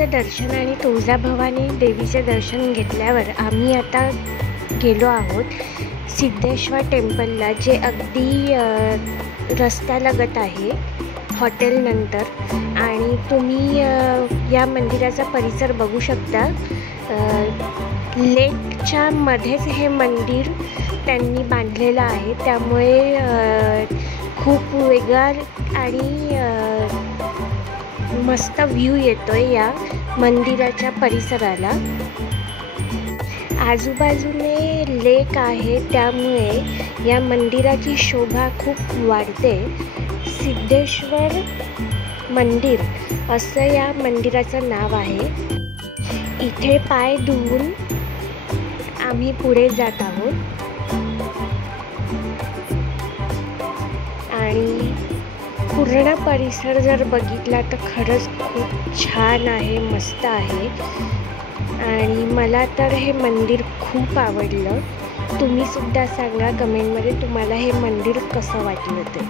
देवीचं दर्शन आणि तुळजाभवानी देवीचे दर्शन घेतल्यावर आम्ही आता गेलो आहोत सिद्धेश्वर टेम्पलला, जे अगदी रस्त्यालगत आहे हॉटेलनंतर. आणि तुम्ही या मंदिराचा परिसर बघू शकता. लेकच्या मध्येच हे मंदिर त्यांनी बांधलेलं आहे, त्यामुळे खूप वेगळा आणि मस्त व्ह्यू येतोय या मंदिराच्या परिसराला. आजूबाजूने लेक आहे, त्यामुळे या मंदिराची शोभा खूप वाढते. सिद्धेश्वर मंदिर असं या मंदिराचं नाव आहे. इथे पाय धुवून आम्ही पुढे जात आहोत आणि पूर्ण परिसर जर बघितला तर खरंच खूप छान आहे, मस्त आहे. आणि मला तर हे मंदिर खूप आवडलं. तुम्ही सुद्धा सांगा कमेंटमध्ये तुम्हाला हे मंदिर कसं वाटलं ते.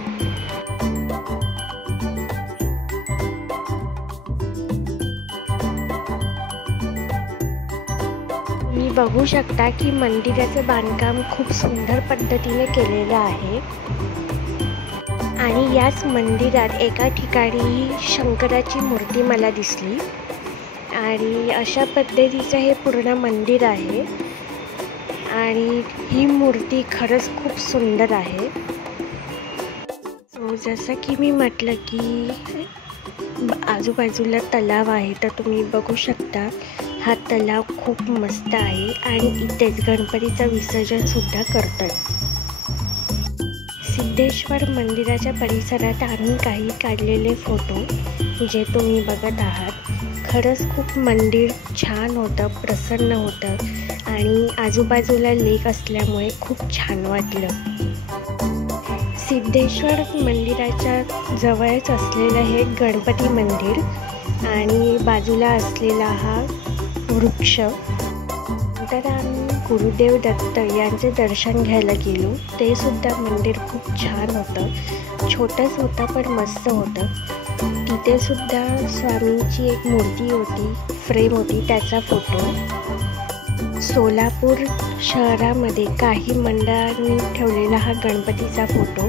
तुम्ही बघू शकता की मंदिराचं बांधकाम खूप सुंदर पद्धतीने केलेलं आहे. आणि याच मंदिरात एका ठिकाणी शंकराची मूर्ती मला दिसली. आणि अशा पद्धतीचं हे पूर्ण मंदिर आहे आणि ही मूर्ती खरंच खूप सुंदर आहे. सो जसं की मी म्हटलं की आजूबाजूला तलाव आहे, तर तुम्ही बघू शकता हा तलाव खूप मस्त आहे. आणि इथेच गणपतीचं विसर्जन सुद्धा करतात. सिद्धेश्वर मंदिराच्या परिसरात आम्ही काही काढलेले फोटो जे तुम्ही बघत आहात. खरंच खूप मंदिर छान होतं, प्रसन्न होतं आणि आजूबाजूला लेक असल्यामुळे खूप छान वाटलं. सिद्धेश्वर मंदिराच्या जवळच असलेलं हे गणपती मंदिर आणि बाजूला असलेला हा वृक्ष. नंतर आम्ही गुरुदेव दत्त यांचे दर्शन घ्यायला गेलो. ते सुद्धा मंदिर खूप छान होतं, छोटंच होतं पण मस्त होतं. तिथे सुद्धा स्वामींची एक मूर्ती होती, फ्रेम होती, त्याचा फोटो. सोलापूर शहरामध्ये काही मंडळांनी ठेवलेला हा गणपतीचा फोटो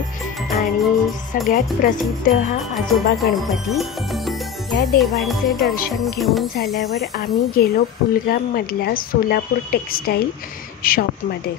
आणि सगळ्यात प्रसिद्ध हा आजोबा गणपती. या देवांचे दर्शन घेऊन झाल्यावर आम्ही गेलो पुलगाममधल्या सोलापूर टेक्स्टाईल शॉपमध्ये.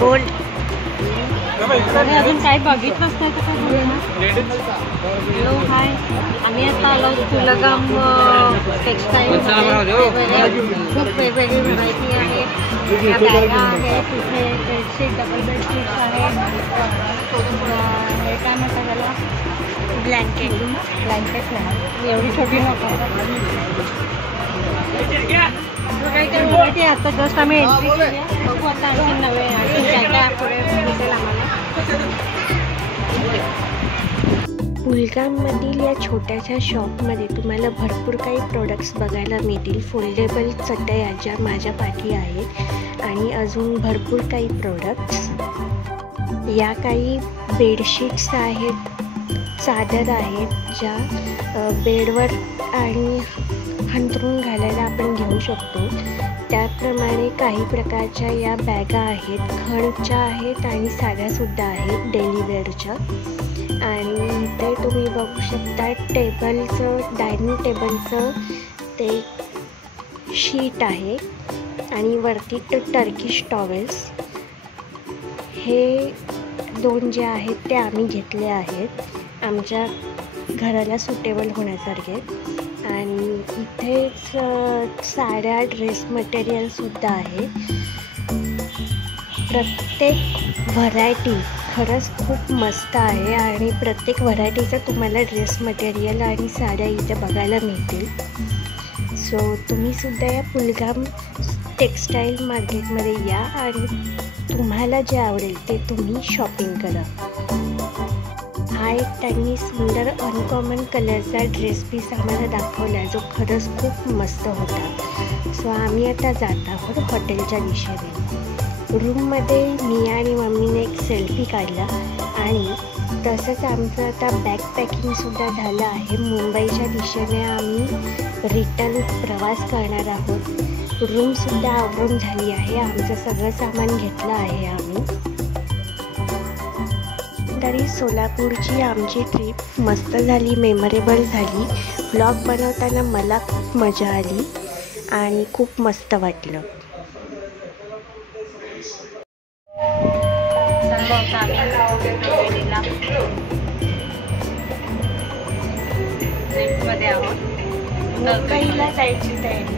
गोल्ड अजून काय बघितलंच नाही तर हॅलो हाय, आम्ही आता आलो पुलगाम टेक्स्टाईल. खूप वेगवेगळी व्हरायटी आहे. या बॅगा आहेत, तिथे बेडशीट, डबल बेडशीट आहे. हे काय म्हणतात त्याला, ब्लँकेट नाही, एवढी छोटी नको. काही काही व्हरायटी आता जस्ट आम्ही एंट्री केली. बघू आता आणखी नवे आणखी काय काय पुढे दिसेल आम्हाला. पुलगाममधील या छोट्याशा शॉपमध्ये तुम्हाला भरपूर काही प्रोडक्ट्स बघायला मिळतील. फोल्डेबल चटया ज्या माझ्या पाठी आहेत आणि अजून भरपूर काही प्रोडक्ट्स. या काही बेडशीट्स आहेत, चादर आहेत ज्या बेडवर आणि अंथरूण घालायला आपण घेऊ शकतो. त्याप्रमाणे काही प्रकारच्या या बॅगा आहेत, खणच्या आहेत आणि साध्यासुद्धा आहेत डेली वेअरच्या. आणि इथे तुम्ही बघू शकता टेबलचं, डायनिंग टेबलचं ते शीट आहे आणि वरती टर्किश टॉवेल्स. हे दोन जे आहेत ते आम्ही घेतले आहेत आमच्या घराला सुटेबल होण्यासारखे. आणि इथेच साड्या, ड्रेस मटेरियलसुद्धा आहे. प्रत्येक व्हरायटी खरंच खूप मस्त आहे आणि प्रत्येक व्हरायटीचं तुम्हाला ड्रेस मटेरियल आणि साड्या इथे बघायला मिळतील. सो तुम्हीसुद्धा या पुलगाम टेक्स्टाईल मार्केटमध्ये या आणि तुम्हाला जे आवडेल ते तुम्ही शॉपिंग करा. हा एक त्यांनी सुंदर अनकॉमन कलरचा ड्रेस पीस आम्हाला दाखवला, जो खरंच खूप मस्त होता. सो आम्ही आता जात आहोत हॉटेलच्या दिशेने. रूममध्ये मी आणि मम्मीने एक सेल्फी काढला आणि तसंच आमचं आता बॅकपॅकिंगसुद्धा झालं आहे. मुंबईच्या दिशेने आम्ही रिटर्न प्रवास करणार आहोत. रूमसुद्धा आवरून झाली आहे. आमचं सगळं सामान घेतलं आहे आम्ही. तरी सोलापूरची आमची ट्रिप मस्त झाली, मेमोरेबल झाली. व्लॉग बनवताना मला खूप मजा आली आणि खूप मस्त वाटलं. ट्रिपमध्ये आहोत. मुंबईला जायची तयारी.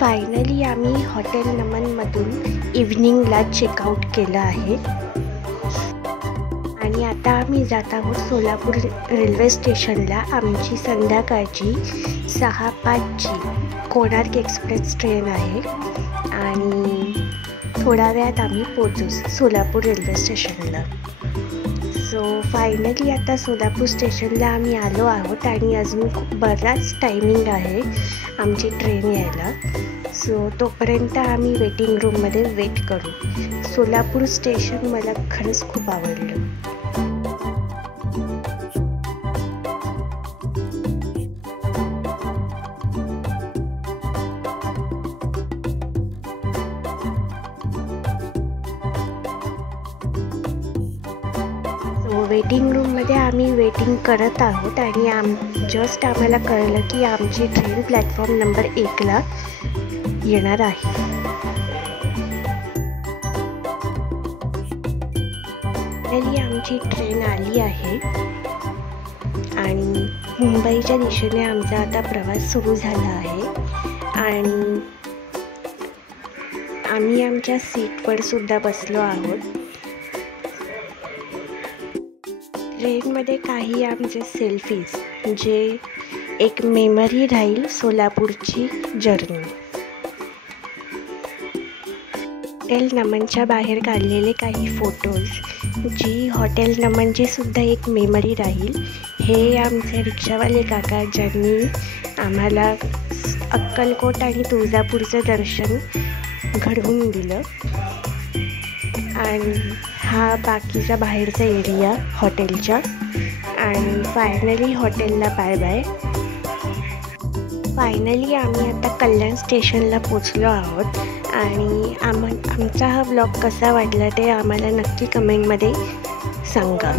फायनली आम्ही हॉटेल नमनमधून इव्हनिंगला चेकआउट केलं आहे आणि आता आम्ही जात आहोत सोलापूर रेल्वे स्टेशनला. आमची संध्याकाळची 6:05ची कोणार्क एक्सप्रेस ट्रेन आहे आणि थोड्या वेळात आम्ही पोहोचू सोलापूर रेल्वे स्टेशनला. सो फायनली आता सोलापूर स्टेशनला आम्ही आलो आहोत आणि अजून खूप बराच टायमिंग आहे आमची ट्रेन यायला. सो तोपर्यंत आम्ही वेटिंग रूममध्ये वेट करू. सोलापूर स्टेशन मला खरंच खूप आवडलं. वेटिंग रूममध्ये आम्ही वेटिंग करत आहोत आणि जस्ट आम्हाला कळलं की आमची ट्रेन प्लॅटफॉर्म नंबर 1ला येणार आहे. फायनली आमची ट्रेन आली आहे आणि मुंबईच्या दिशेने आमचा आता प्रवास सुरू झाला आहे आणि आम्ही आमच्या सीटवर सुद्धा बसलो आहोत. ट्रेनमध्ये काही आमचे सेल्फीज, जे एक मेमरी राहील सोलापूरची जर्नी. हॉटेल नमनच्या बाहेर काढलेले काही फोटोज, जी हॉटेल नमनची सुद्धा एक मेमरी राहील. हे आमचे रिक्षावाले काका ज्यांनी आम्हाला अक्कलकोट आणि तुळजापूरचं दर्शन घडवून दिलं. आणि हा बाकीचा बाहेरचा एरिया हॉटेलच्या. आणि फायनली हॉटेलला बाय बाय. फायनली आम्ही आता कल्याण स्टेशनला पोचलो आहोत आणि आमचा हा ब्लॉग कसा वाटला ते आम्हाला नक्की कमेंटमध्ये सांगा.